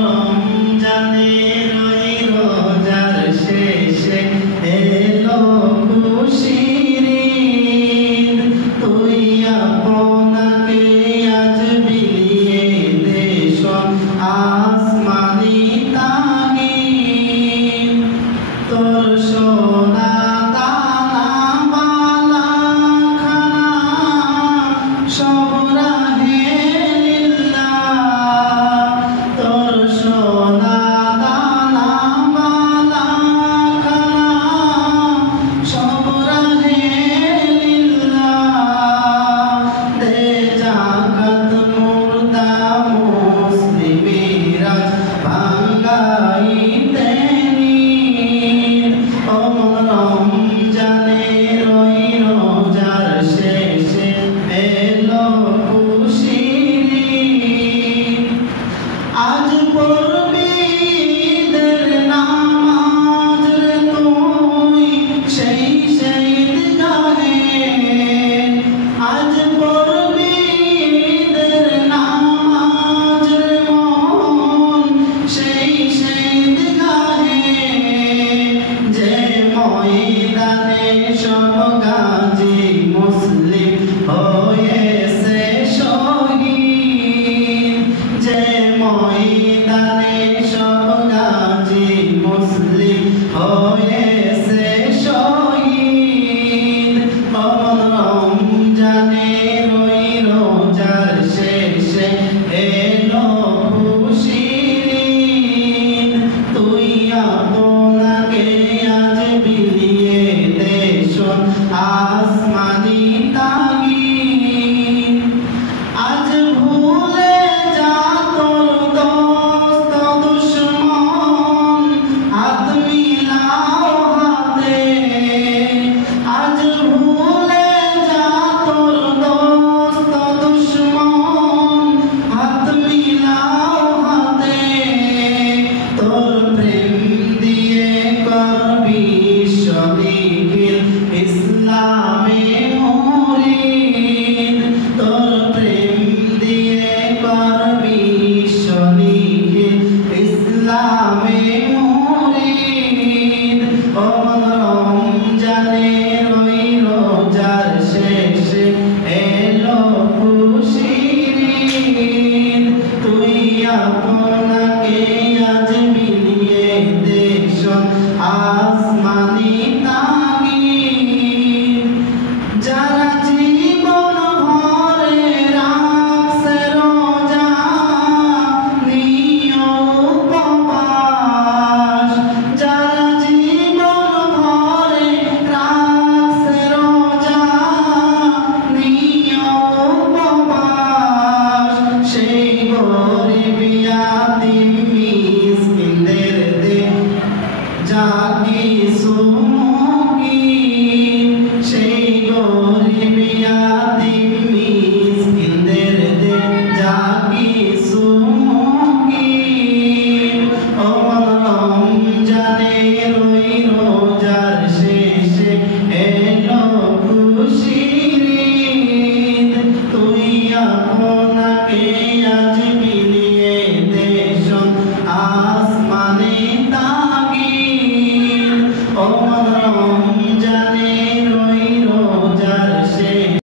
রমজানের ওই রোজার শেষে এলো খুশির ঈদ, তুই আপনাকে আজ বিলিয়ে দে সব আসমানি তাগিদ। তোর সোনা দানা বালা খানা সব রাহে লিল্লাহ, তোর সোনা দানা বালা খানা সব রাহে লিল্লাহ। দে জাকাত মুর্দা মুসলিমেরা ভাঙ্গাইতে নিদ। রমজানের ওই রোজার শেষে এলো খুশির ঈদ, আজ পড়বি ঈদের নামাজ রে তুই সেই ঈদগাহে, আজ পড়বি ঈদের নামাজ রে মন সেই ঈদগাহে, যে ময়দানে সব গাজী মুসলিম হয়েছে শহীদ, যে ময়দানে সব গাজী মুসলিম হয়েছে শহীদ। রমজানের ওই রোজার শেষে এলো খুশির ঈদ, তুই আপনাকে আজ বিলিয়ে দে শোন আসমানি তাগিদ। আজ ভুলে যা তোর দোস্ত দুশ্মন, হাত মিলাও হাতে। আজ ভুলে যা তোর দোস্ত দুশ্মন, হাত মিলাও হাতে। তোর প্রেম দিয়ে করবি শহীদ ইসলামে মুরিদ, তোর প্রেম দিয়ে করবি শহীদ ইসলামে মুরিদ। রমজানের ওই রোজার শেষে এলো খুশির ঈদ, তুই